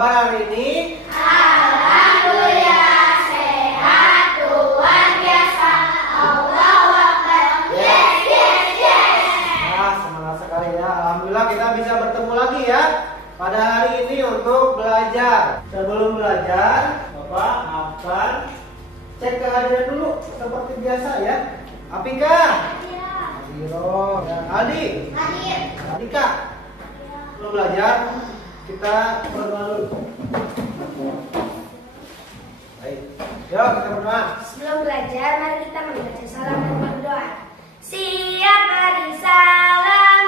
kabar hari ini? Alhamdulillah sehat, luar biasa. Allahu Akbar. Yes, yes, yes. Nah, semangat sekali ya. Alhamdulillah kita bisa bertemu lagi ya pada hari ini untuk belajar. Sebelum belajar, Bapak akan cek kehadiran dulu seperti biasa ya. Apika, Adiro, dan Aldi, Adika. Sebelum belajar, kita berdoa dulu. Baik, yuk kita berdoa. Sebelum belajar, mari kita membaca salam dan berdoa. Siap beri salam.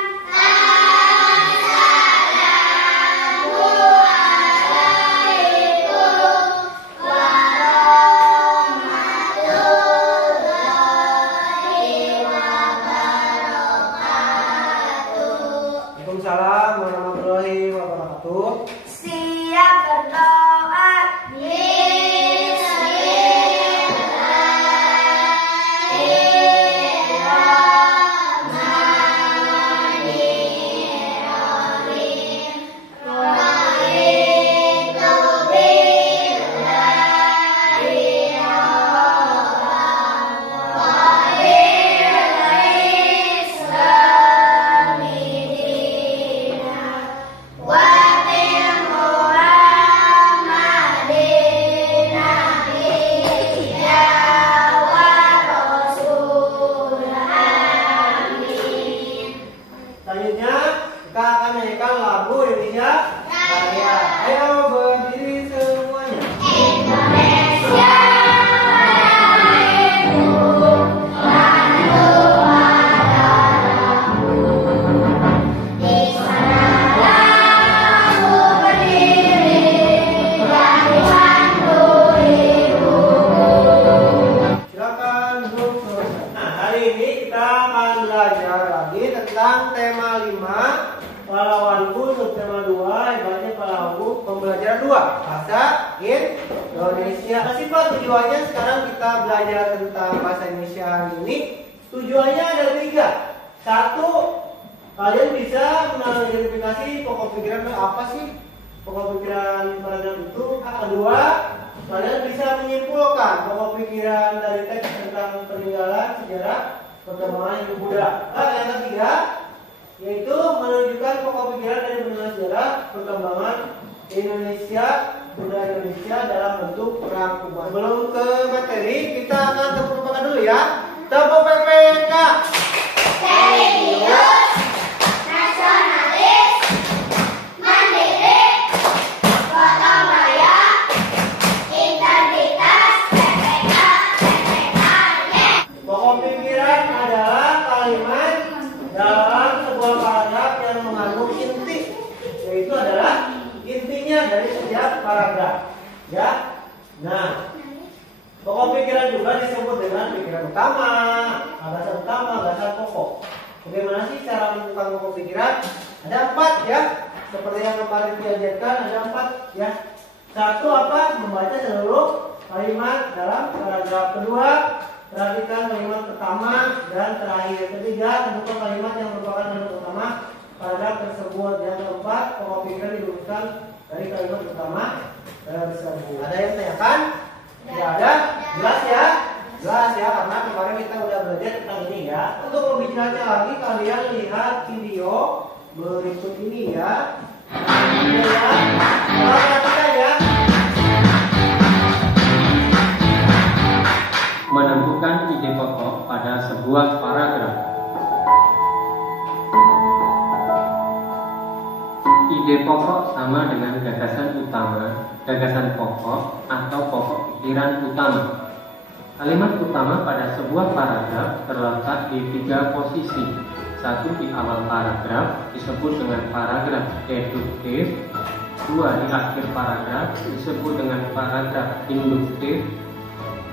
Waalaikumsalam warahmatullahi wabarakatuh. Siap berdoa. Selanjutnya kita akan nyanyikan lagu Indonesia Raya. Ayo berdiri semuanya. Indonesia Silakan duduk selesai. Nah, hari ini kita akan belajar lagi tentang tema 5 pahlawanku, subtema 2 ibaratnya pahlawanku, pembelajaran 2 bahasa Indonesia. Masih Pak, tujuannya sekarang kita belajar tentang bahasa Indonesia hari ini. Tujuannya ada 3. 1, kalian bisa mengidentifikasi pokok pikiran apa sih pokok pikiran paragraf itu. Kedua, kalian bisa menyimpulkan pokok pikiran dari teks tentang peninggalan sejarah perkembangan ilmu Buddha. Yang ketiga, yaitu menunjukkan pokok pikiran dari peninggalan sejarah perkembangan Indonesia, budaya Indonesia dalam bentuk rangkuman. Sebelum ke materi, kita akan tepuk-tepukan dulu ya. Tepuk PPK. serius, nasionalis, mandiri, gotong royong, integritas, PPK, yeah. Pokok pikiran adalah kalimat dalam sebuah paragraf yang mengandung inti, yaitu adalah intinya dari setiap paragraf. Ya. Nah, pokok pikiran juga disebut dengan pikiran utama, gagasan pokok. Bagaimana sih cara menentukan pokok pikiran? Ada 4 ya. Seperti yang kemarin diajarkan ada 4 ya. 1 apa? Membaca seluruh kalimat dalam paragraf. Kedua, perhatikan kalimat pertama dan terakhir. Ketiga, tentukan kalimat yang merupakan kalimat utama paragraf tersebut. Yang keempat, pokok pikiran dirumuskan dari kalimat pertama tersebut. Ada yang tanyakan? Tidak ada? Jelas ya? Jelas ya, karena kemarin kita udah belajar tentang ini ya. Untuk lebih jelasnya lagi, kalian lihat video berikut ini ya. Ini ya. Perhatikan ya. Menentukan ide pokok pada sebuah paragraf. Ide pokok sama dengan gagasan utama, gagasan pokok, atau pokok pikiran utama. Kalimat utama pada sebuah paragraf terletak di 3 posisi. 1 di awal paragraf disebut dengan paragraf deduktif. 2 di akhir paragraf disebut dengan paragraf induktif.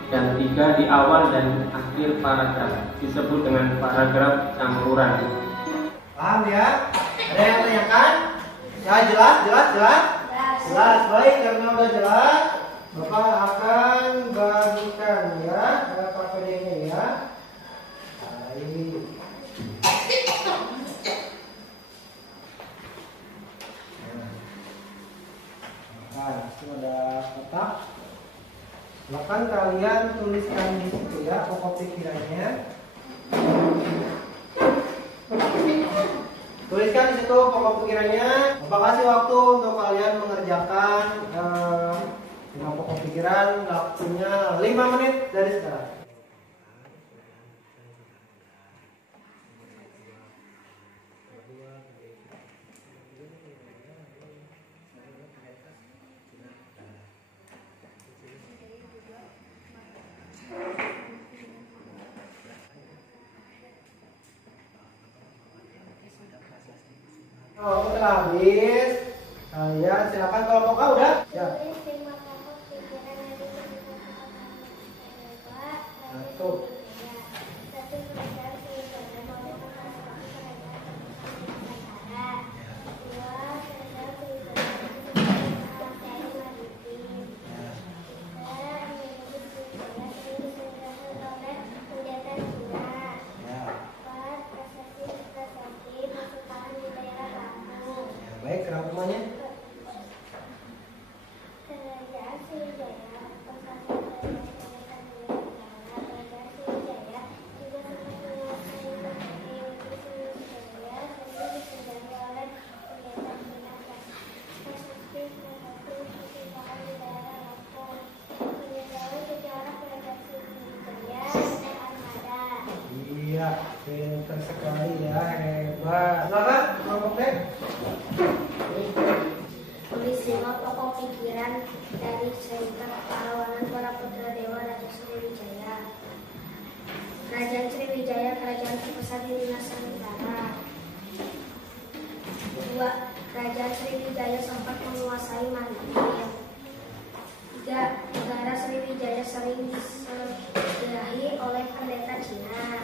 Dan 3 di awal dan akhir paragraf disebut dengan paragraf campuran. Paham ya? Ada yang tanyakan? Ya, jelas. Jelas, baik, karena udah jelas, Bapak akan bagikan ya KPD-nya ya. Baik. Nah, itu ada kotak. Silakan kalian tuliskan di situ ya pokok pikirannya. Tuliskan di situ pokok pikirannya. Bapak kasih waktu untuk kalian mengerjakan dengan pokok pikiran. Waktunya 5 menit dari sekarang. Oh, udah habis. Kalian silakan kelompok A udah? Ya. Satu. Baik, rangkumannya. Iya, pintar sekali ya, hebat. Silakan, kelompok B. Tulis 5 pokok pikiran dari cerita pahlawanan para putra dewa Raja Sriwijaya. Kerajaan Sriwijaya, kerajaan terbesar di Nusantara. 2. Kerajaan Sriwijaya sempat menguasai Mandailing. 3. Negara Sriwijaya sering disinggahi oleh pendeta Cina.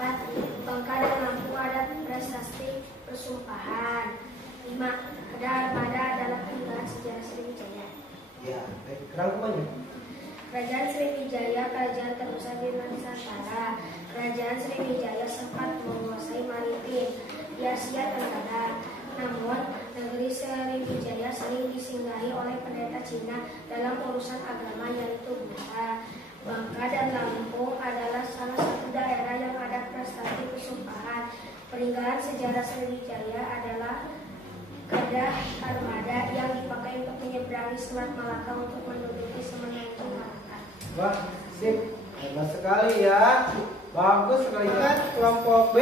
4. Bangka dan Lampung ada prasasti persumpahan. 5. Ada armada adalah peninggalan sejarah Sriwijaya. Ya, baik, rangkumannya. Kerajaan Sriwijaya, kerajaan terbesar di Nusantara. Kerajaan Sriwijaya sempat menguasai maritim di Asia Tenggara. Namun, negeri Sriwijaya sering disinggahi oleh pendeta Cina dalam urusan agama, yaitu Buddha. Bangka dan Lampung adalah salah satu daerah yang ada prestasi persumpahan. Peninggalan sejarah Sriwijaya adalah Kedah armada yang dipakai untuk menyeberangi Selat Malaka untuk menduduki Semenanjung Malaka. Wah, sip. Hebat sekali ya. Bagus sekali kan kelompok B.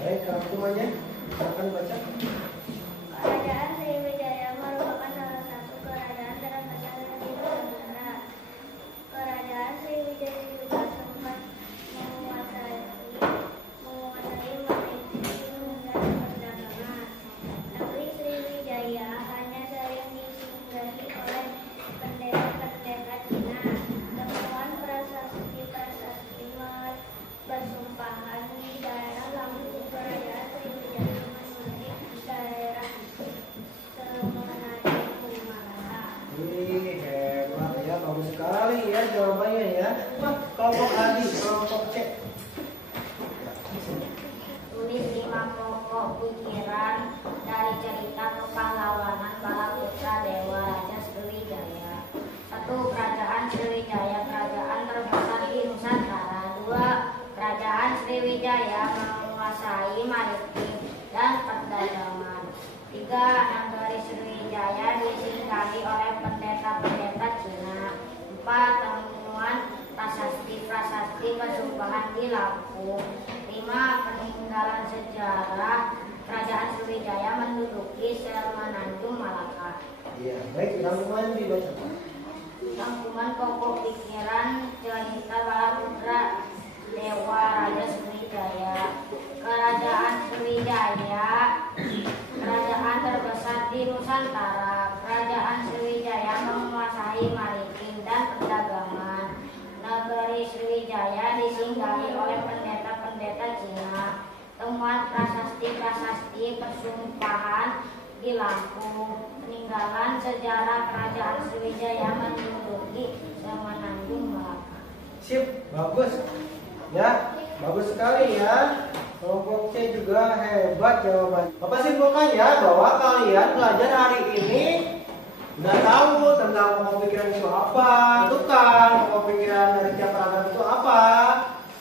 Baik, rangkumannya. Silakan baca. Kerajaan Sriwijaya merupakan salah satu kerajaan terbesar di Nusantara. Kerajaan Sriwijaya juga sempat menguasai maritim dan perdagangan. Negeri Sriwijaya hanya sering disinggahi oleh pendeta-pendeta Cina. Temuan prasasti bersumpahan di daerah Lampung. Kerajaan Sriwijaya mengunjungi daerah Semenanjung Malaka. Hebat ya, bagus sekali ya jawabannya ya. Wah, kelompok Adi, kelompok C. Tulis 5 pokok pikiran dari cerita kepahlawanan para putra dewa Raja Sriwijaya. 1. Kerajaan Sriwijaya, kerajaan terbesar di Nusantara. 2. Kerajaan Sriwijaya menguasai maritim dan perdagangan. 3. Negeri Sriwijaya disinggahi oleh pendeta-pendeta Cina. 4. Temuan prasasti persumpahan di Lampung. 5. Peninggalan sejarah kerajaan Sriwijaya menduduki Semenanjung Malaka. Iya, baik. Rangkuman dibaca. Rangkuman pokok pikiran Jalita Balaputra Dewa Raja Sriwijaya. Kerajaan Sriwijaya, kerajaan terbesar di Nusantara. Kerajaan Sriwijaya menguasai maritim dan perdagangan. Negeri Sriwijaya disinggahi oleh pendeta-pendeta Cina. Temuan prasasti-prasasti persumpahan di Lampung. Peninggalan sejarah kerajaan Sriwijaya menduduki Semenanjung Malaka. Sip, bagus. Ya, bagus sekali ya. Kelompok C juga hebat jawabannya. Bapak simpulkan ya bahwa kalian belajar hari ini udah tahu tentang pokok pikiran itu apa, itu kan pokok pikiran dari tiap paragraf itu apa.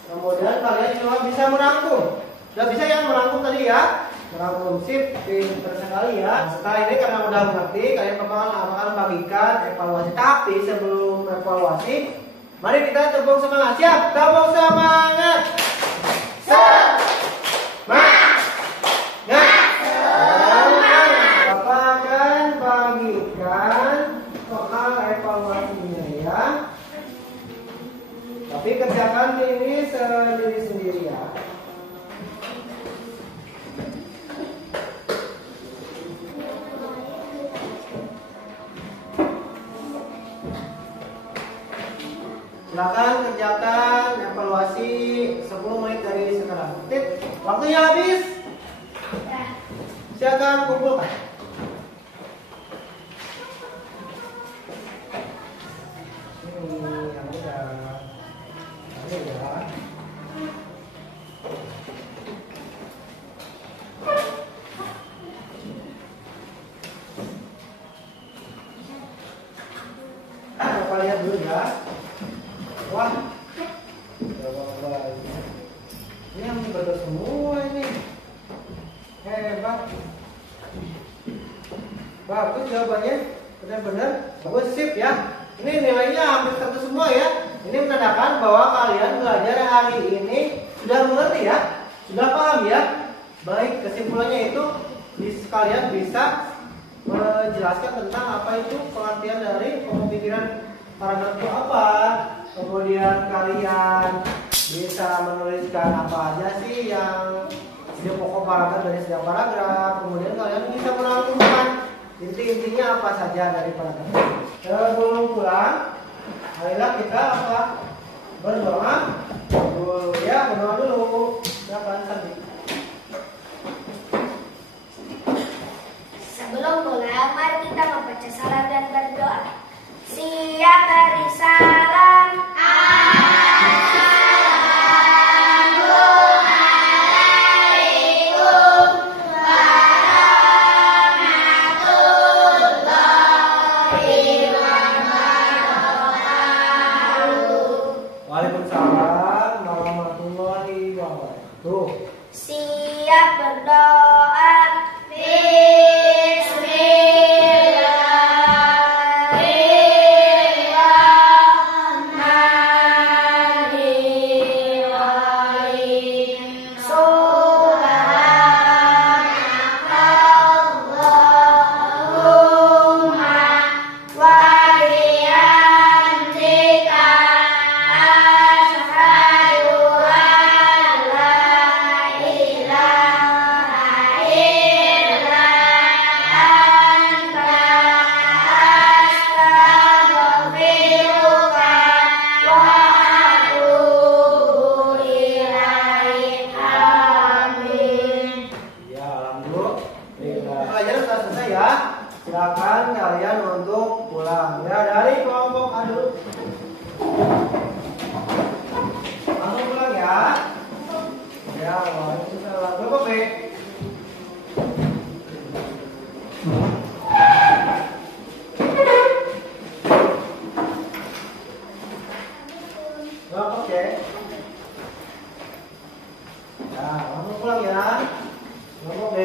Kemudian kalian juga bisa merangkum. Sudah bisa ya merangkum tadi ya? Merangkum, sip, pinter sekali ya. Setelah ini karena udah mengerti, kalian akan bagikan evaluasi. Tapi sebelum evaluasi, mari kita tepuk semangat. Siap, tepuk semangat. Bapak akan bagikan soal evaluasinya ya. Tapi kerjakan ini sendiri-sendiri ya. Silakan kerjakan evaluasi 10 menit dari sekarang. Tip, waktunya habis. Silakan kumpulkan. Ini yang udah. Ini ya. Coba lihat dulu ya. Wah, ini yang betul semua ini. Hebat. Bagus jawabannya, benar-benar bagus, sip ya. Ini nilainya hampir 100 semua ya. Ini menandakan bahwa kalian belajar hari ini sudah mengerti ya, sudah paham ya. Baik, kesimpulannya itu kalian bisa menjelaskan tentang apa itu pengertian dari pokok pikiran paragraf itu apa. Kemudian kalian bisa menuliskan apa aja sih yang di pokok paragraf dari setiap paragraf. Kemudian kalian bisa merangkumkan inti-intinya apa saja dari paragraf. Sebelum pulang, marilah kita apa? Berdoa dulu ya, berdoa dulu. Silakan Sandi. Sebelum pulang, mari kita membaca salam dan berdoa. Siap beri salam. Waalaikumsalam warahmatullahi wabarakatuh. Siap berdoa. Pelajaran sudah selesai ya. Silakan kalian untuk pulang ya dari kelompok A dulu. Langsung pulang ya. Ya, waalaikumsalam. Kelompok B. Kelompok C. Ya, langsung pulang ya. Kelompok B.